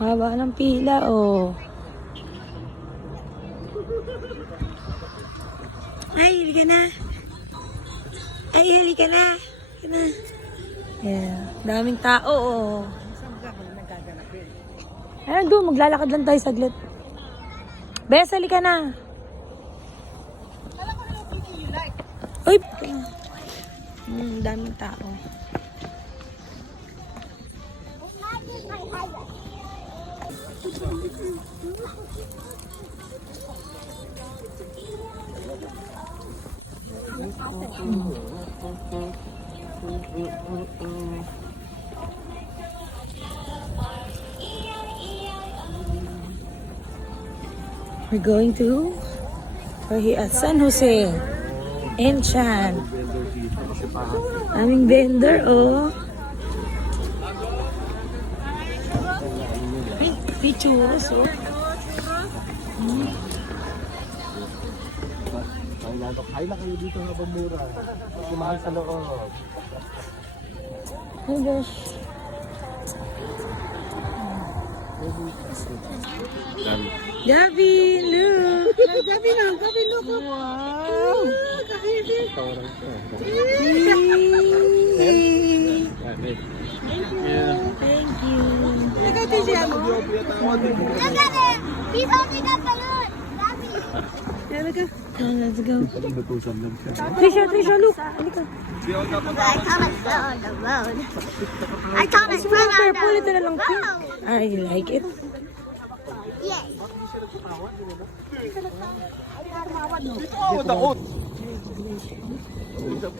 Haba ng pila, oh. Ay, halika na. Ay, halika na. Halika na. Yeah, daming tao, oh. Ayan, doon, maglalakad lang tayo saglit. Bes, halika na. Uy, daming tao. We're going to we're here at San Jose. Enchant. Aming vendor, oh. May churros, oh. Ay na kayo dito habang mura. Kumahal sa loob. Oh gosh. Gabi, look. Gabi look. Wow. Kahit. Thank you. Ikaw din siya mo. Look at him! He's holding a balloon! Gabi! Let's go. Lutusan lang siya. Trisha, look. Halika. I Thomas fell on the road. I Thomas fell on the Purple, ito na lang pink. road. I like it. Yes. Takot!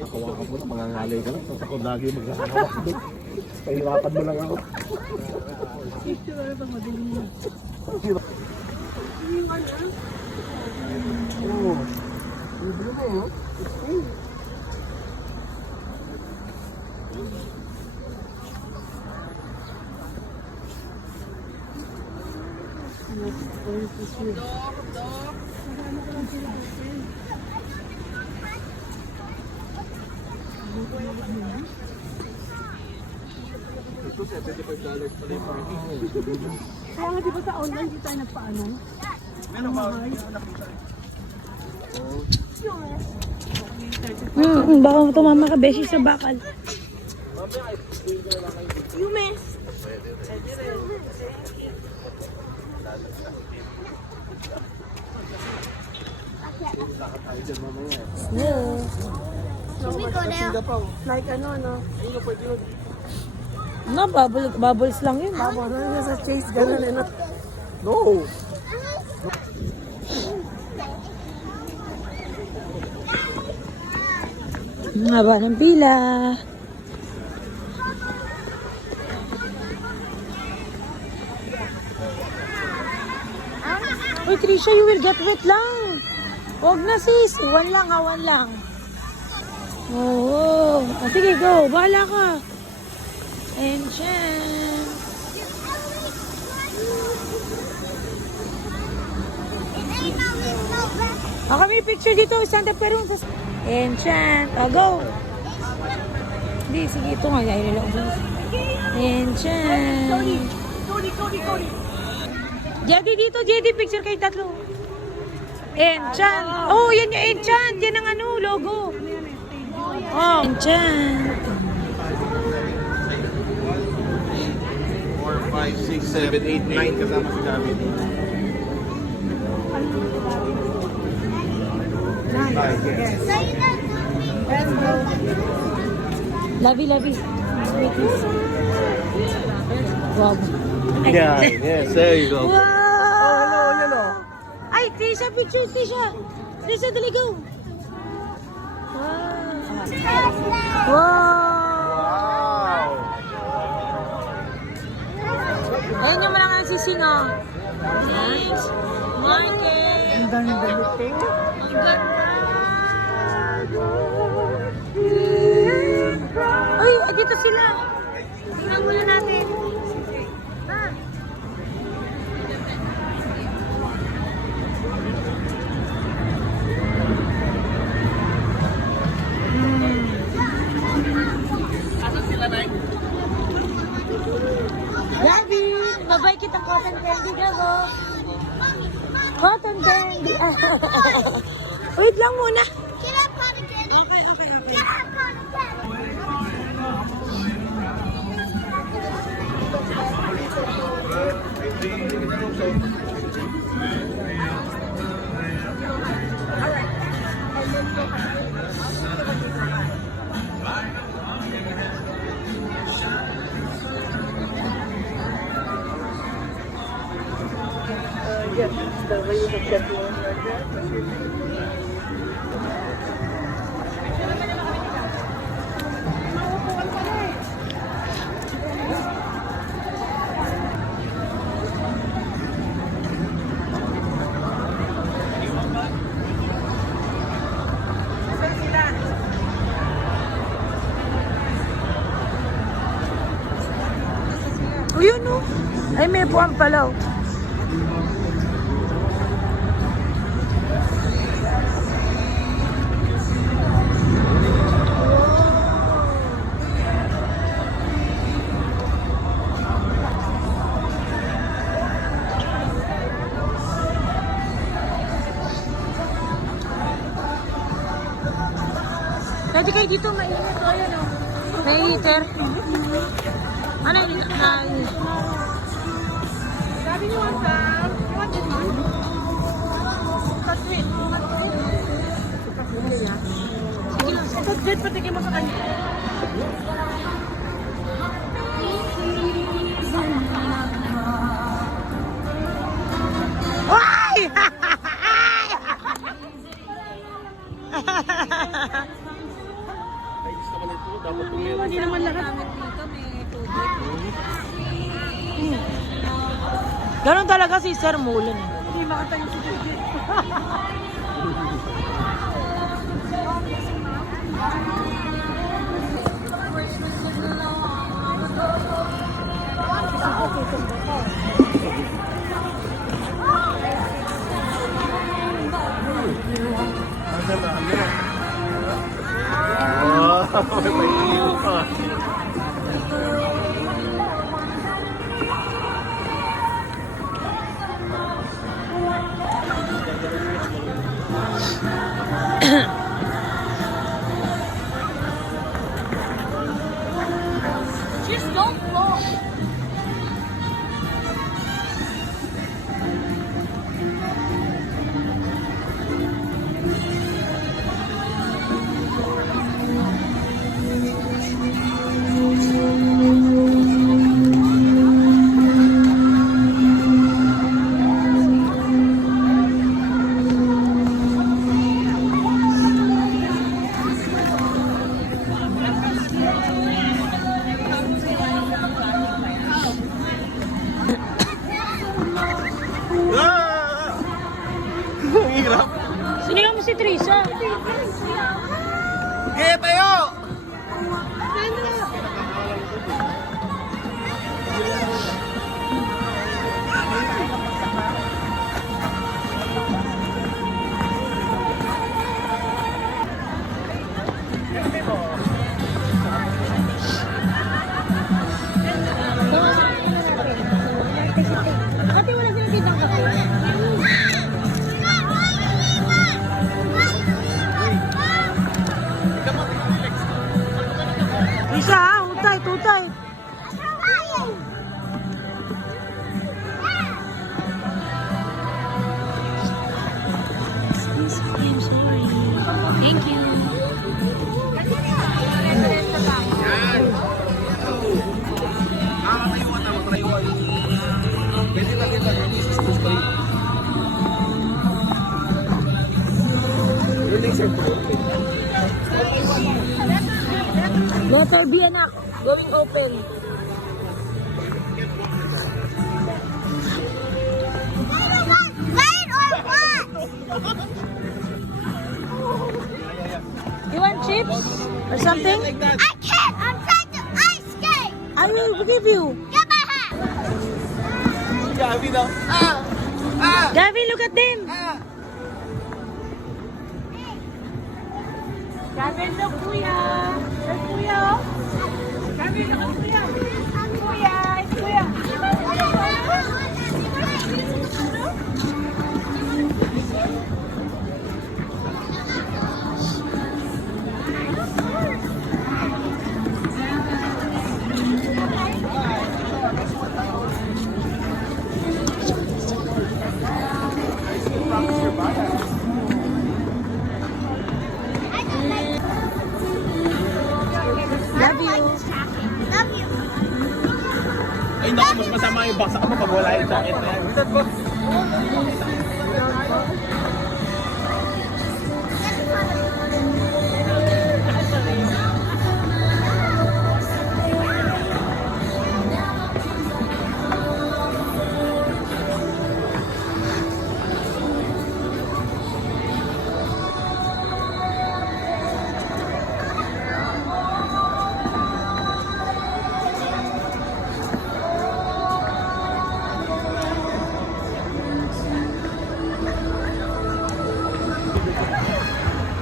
Kawakan mo na, mangangalay ka lang. Tapos ako lagi maghahawak doon. Pahirapan mo lang ako. Oo. Libre na yun. Kaya nga di ba sa online di tayo nagpaano? Baka tumama ka, beshi, sa bakal. Yumes! Can we go there? Like ano, no? No, bubbles lang yun. Babo, ano sa Chase, gano'n eh. No! Ang haba ng pila. Uy, Trisha, you will get wet lang. Huwag na, sis. One lang, one lang. Oo. Sige, go. Bahala ka. Enchant. Kami picture dito. Santa Perun. Enchant. Go. Hindi, sige. Ito nga. Dahil lang. Enchant. Cody. Jedi dito. Jedi, picture kayo tatlo. Enchant. Oh, yan yung Enchant. Yan ang ano, logo. Oh, Enchant. 4, 5, 6, 7, 8, 9 kasama si David. Labi. Wow. Yeah, yes, there you go. Wow! Oh, hello. Ay, Trisha, picture, Trisha. Trisha, dali, go. Wow! Wow! Ayun yung mga sising, oh. Thanks. Market. Ang ganda nito. Ang ganda. Ay, dito sila. Tingnan muna natin. Ha? Gabi, babay kita ka. candy ka ko. Cotton candy. Wait lang muna. Can I cotton candy? Okay. Can I have cotton candy? O yun o. Ay, may buwan pala o. Pwede kayo dito mainit o. Ayan o. May heater. Ano yun? Sabi niyo, want some? You want this one? Sweet. Sige lang. Ito, sweet, patigyan mo sa kanya. Ay! Ay, gusto ko na ito. Dapat tumira. Hindi naman lahat. Ganon talaga si Sir Mullen. Hindi makatayo si Jujit. Oh, may iiwan pa. Just don't fall. Ah! Ang hirap. Sinigaw mo si Teresa. Okay, tayo! Bakit wala silang tindang kape? Isa ha, tutay. I'm sorry. Thank you. Pwede lang kita ng assistance ko rin. Learning circle. Letter B, anak. Going open. Rain or what? You want chips or something? I can't. I'm trying to ice skate. I will give you. Get my hat. Gabi daw. Gavin, look at them. Gavin, look, kuya. There's kuya, oh. Gavin, look, kuya. Kuya, it's kuya.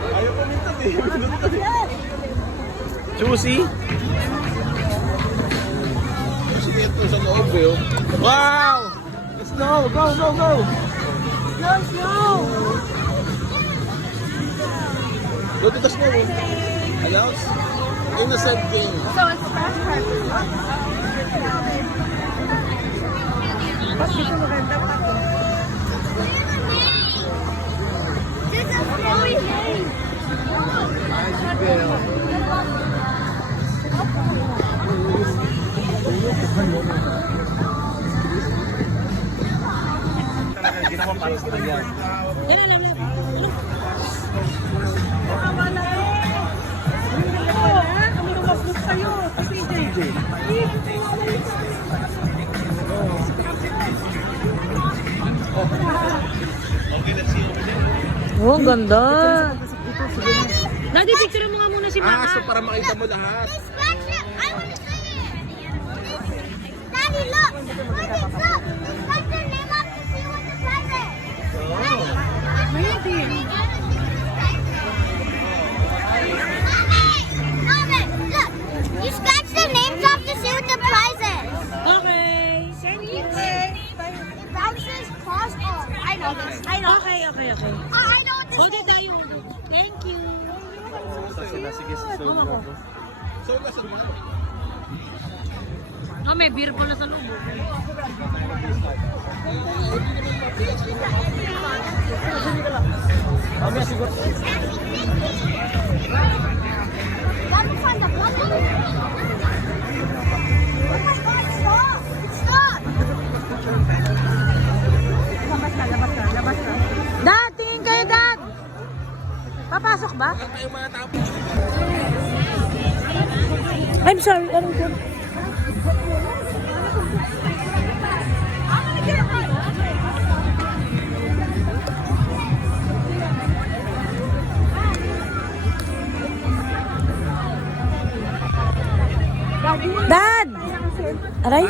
Ayaw ko minsan eh. Juicy? Juicy ito sa loob eh. Wow! Let's go! Go, go, go! Go to the snow. Allows innocent game. So it's fast parking. Ba't dito maganda pa to? This is very nice. Ginawa para sa kanya. Yan na lang. Kami yung mag-book sa'yo. Si CJ. Oh, ganda. Daddy, picture mo nga muna si Ah, Mama. so para makita mo lahat. This scratch it. I want to see it. Daddy, look. Look, it's look. It's got the name up to see what the price is. Maybe. Mommy, look. You scratch the names off to see what the price is. Okay. It bounces cross. Oh, I know this. I know. Okay. I know what this Hold is. it tayo. Thank you. Sige, sige. Mama ko. So, nasa mo? Oh, may beer pala sa loob. Mamaya siguro. Gotta find the button. Oh my God, stop. Stop. Labas ka. Dad, tingin kayo, Dad. Papasok ba? Kayo mga tao. I'm sorry. Anong ko? Dad! Aray?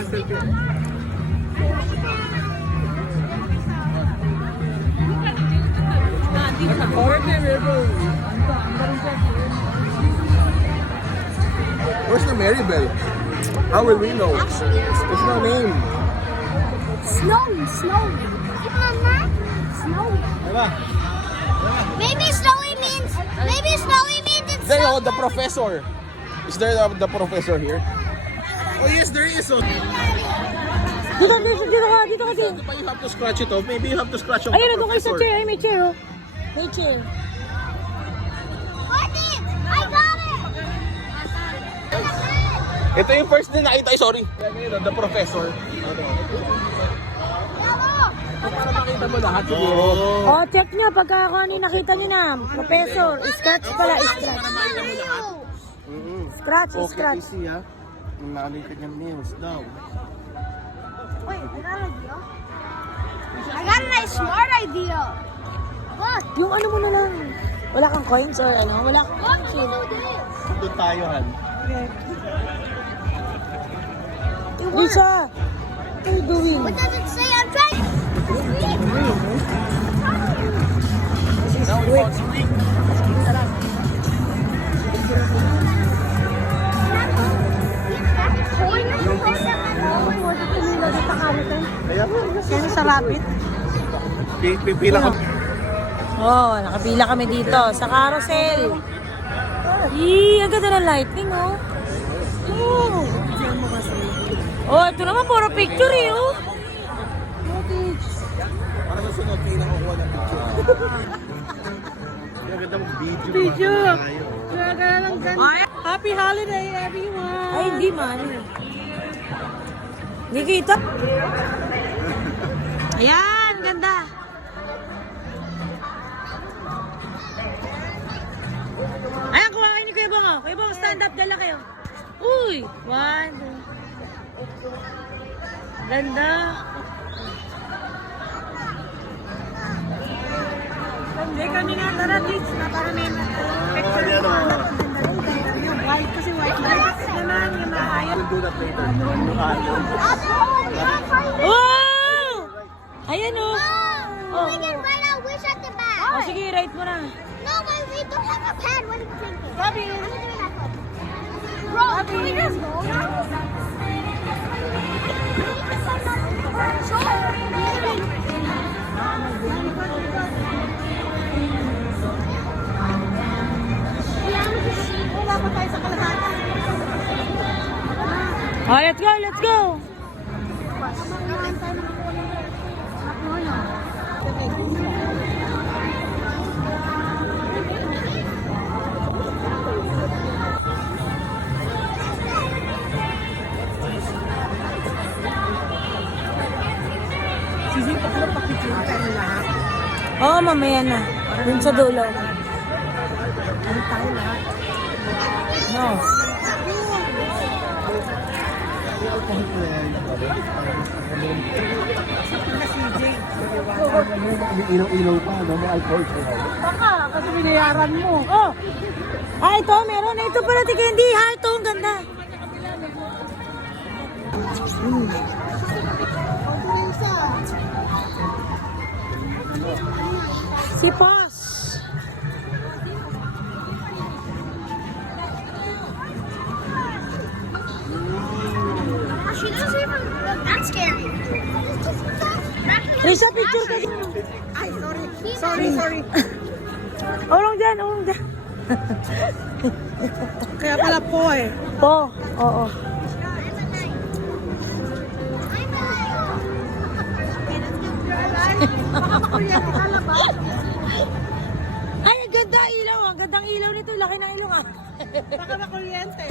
Where's the Maribel? How will we know? Actually, There's no name. Snowy. Snowy. Diba? Maybe snowy means it's There, oh, the professor. Is there the professor here? Oh yes, there is. Oh. Dito ka. Diba you have to scratch it off? Maybe you have to scratch off Ayun, the doon kayo sa professor. chair. Ay, may chair, oh. May chair. I got it. Ito yung first din nakita. Ay, sorry. The professor. Para makita mo lahat siguro. Oh, check nyo. Pagka kung ano yung nakita nyo na. Professor, scratch pala, scratch. Scratch, scratch. ha? Yung nakalikat niyang nails daw. Wait, I got a nice smart idea. Look. Yung ano mo na lang. Wala kang coins or ano? Wala kang Look, coins. we do this. Doon tayo, Han. Lisa, what are you doing? What does it say? I'm trying. Now we found something. Kasi sa rapid. Pipila ka. Oh, nakapila kami dito sa carousel. Yee, ang ganda ng lighting, oh. Oh. Oh, ito naman, puro picture, eh, oh. Para sa sunod, kayo nakukuha ng picture. Ang ganda mong video. Video. Tayo. Kaya lang ganda. Happy holiday, everyone. Ay, hindi man. Hindi kita. Ayan, ganda. ganda. Ayan, kuha kayo ni Kuya Bong, oh. Kuya Bong, stand up, dala kayo. Uy! 1, 2. Ganda. Hindi kami nga, tara, Tits, na para may picture ko. Yung white kasi white lights naman, yung maayon. We'll do that later. Wow! Ayan, oh. Oh, we can write our wish at the back. Oh, sige, write mo na. No, but we don't have a pen. What are you thinking? Bobby. I'm doing that one. Bro, can we just go now? Wala pa tayo sa kalahatan. Oh, let's go, let's go. Sisipat na pakicture tayo lahat. Oo, mamaya na. Dun sa dulo. Ano tayo lahat? No. Ilaw-ilaw pa, no? May alcohol pa. Baka, kasi binayaran mo. Oh! Ah, ito, meron. Ito pala, ti Candy. Ha, ito, ang ganda. Si Pos. She doesn't even look that scary. Risa, picture ka. Ay, sorry. Ulong dyan, ulong dyan. Kaya pala po eh. Po, oo. Ay, ang ganda ilaw. Ang gandang ilaw nito. Laki ng ilaw ah. Baka makuryente.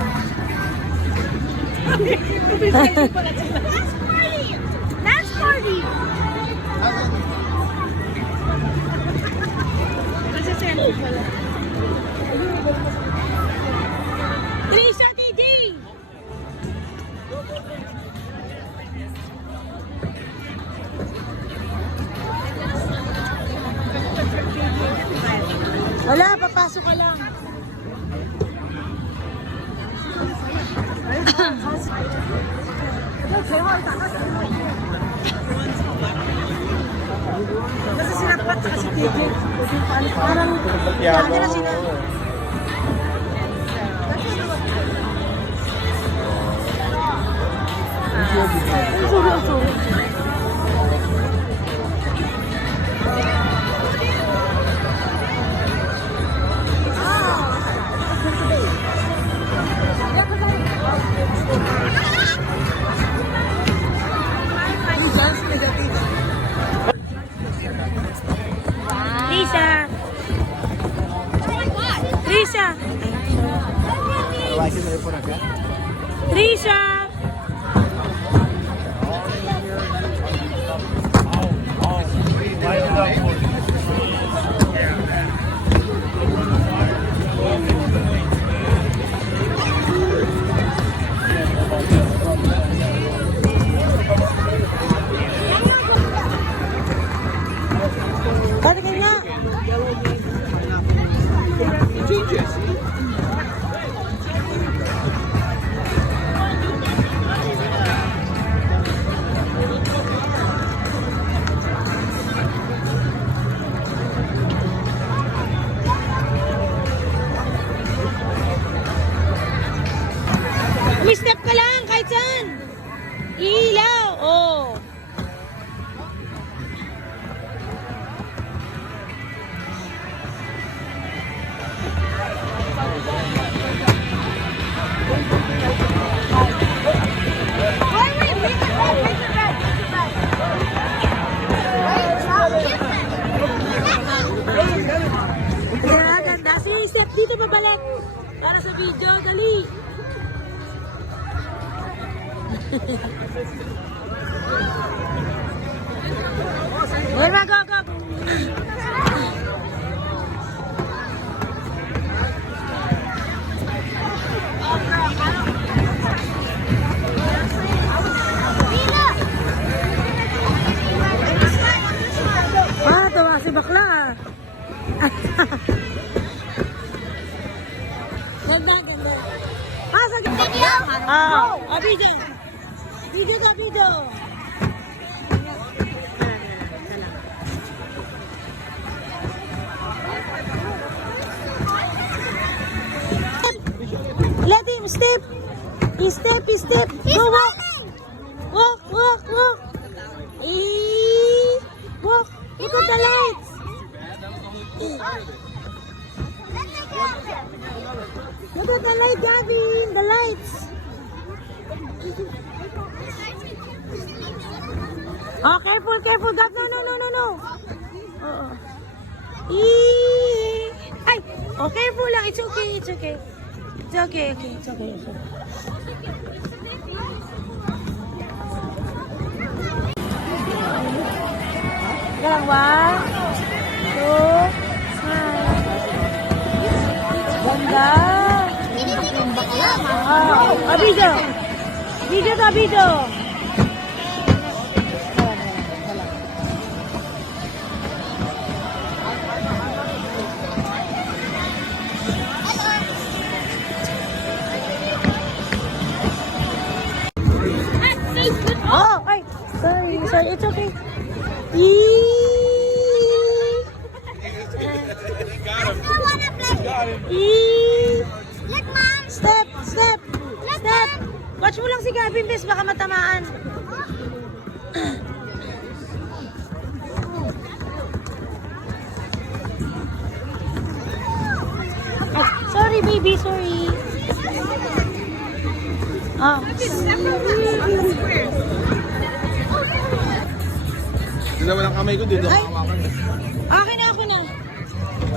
That's party. Kasi selfie pala. Trisha, TJ! Wala, papasok ka lang. Kasi sinapat sa kasi TJ. Parang Piano. na sila. Trisha! Trisha! Trisha! Patingin nga! Umi-step ka lang kahit saan. Ilaw. Oh. Kaya ganda. Sige, step dito pabalik. Para sa video. Dali. Well, go. Ah, tawa si bakla. Ganda. Ah, sa Video? video. Video. Let him step. He step. Go walk. Walk. Walk. Look at the lights. Look at the light, Gavin. The lights. Oh, careful, Gav. No. Oo. Ay! Oh, careful lang. It's okay. Galang 1, 2, smile. Ganda. Video. Oh, ay, sorry, it's okay. I still wanna play. Look, Mom. Step. Mom. Watch mo lang si Gavin, Bes, baka matamaan. Ay, sorry, baby, sorry. Ah. Dalawa ng kamay ko dito. Ay. Akin na, ako na.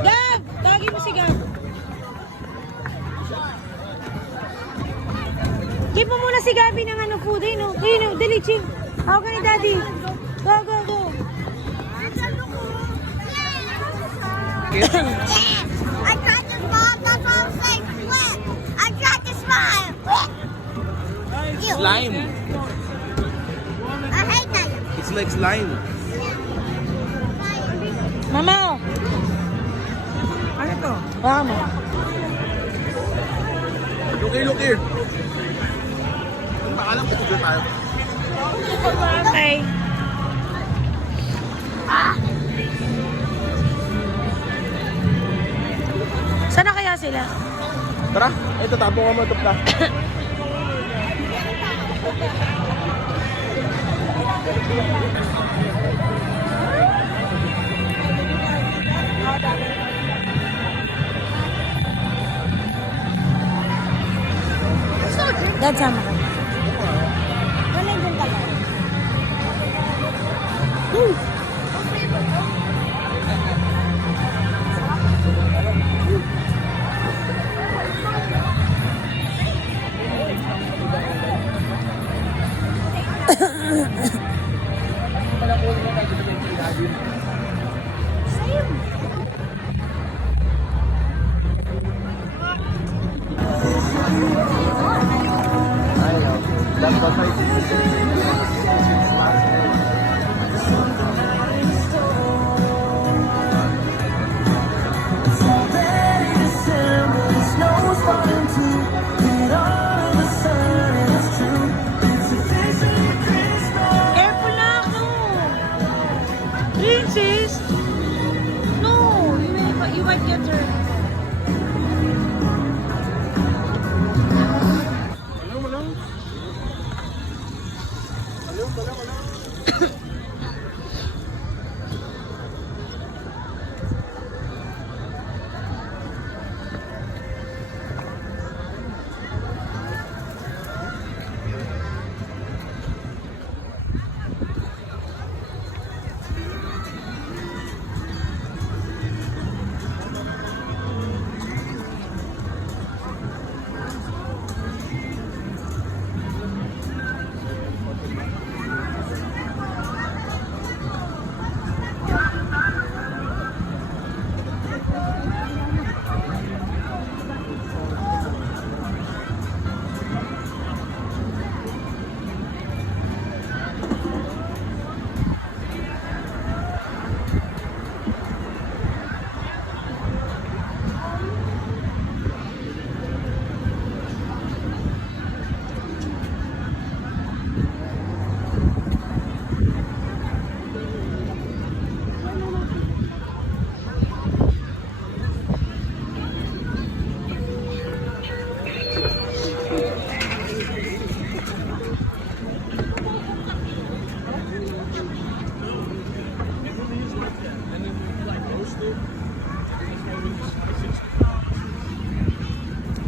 Gab! Tawagin mo si Gab. Give mo muna si Gabi ng ano food. Ayun o. Dali, Ching. Tawag ka ni Daddy. Go. I tried to smile. That's what I'm saying. Flip. I tried to smile. Ew. Slime. I hate that. It's like slime. Mama. Ano to? Mama. Look here. Ang pakalang ko dito tayo. Okay. Saan na kaya sila? Tara, ito tapo ka mo ito pa. Dad, sama ka. Galing din pala. Careful na ako. Princess. No, you might get her.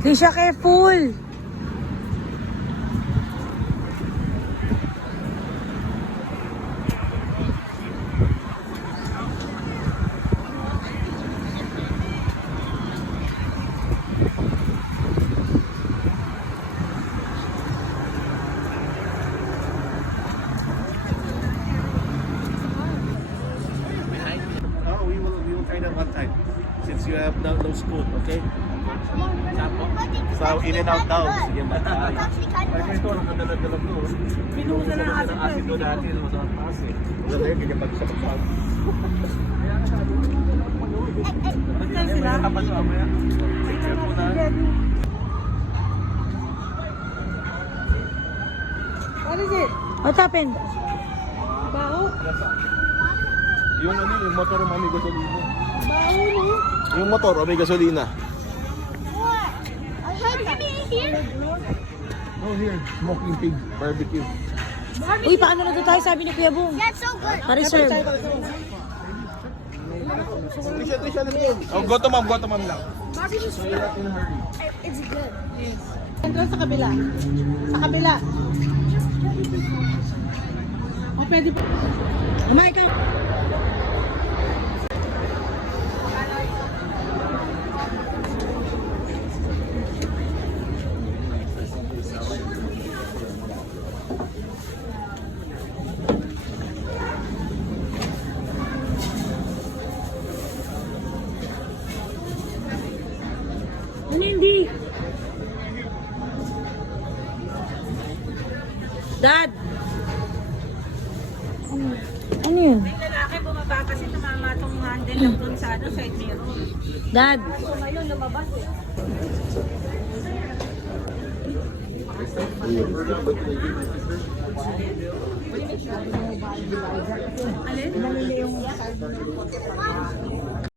Trisha, careful! Oh, we will kind of one time. Since you have no school, okay? So, in and out daw. Sige, matay. Ay, ito, nakadala-dala ko. Binuhusan na ng asin ko. Asin ko dati, sa taas eh. Wala yun, kaya pag-sabag-sabag. Saan sila? Kapag ko, amaya. Picture mo na. What is it? What happened? Bao? Yung ano, yung motor may gasolina. Bao, no? Yung motor may gasolina. Oh, here. Smoking pig. Barbecue. Uy, paano na doon tayo? Sabi ni Kuya Bong. That's so good. Pa-reserve. Trisha, let's go. Oh, go to mom lang. It's good. Doon sa kabila. Sa kabila. O, pwede pa. Ama, ikaw. Ano hindi? Dad! Ano yun? Yung lalaki bumaba kasi tumama itong handle lang doon sa side mirror. Dad! So ngayon lumabas eh. Alin?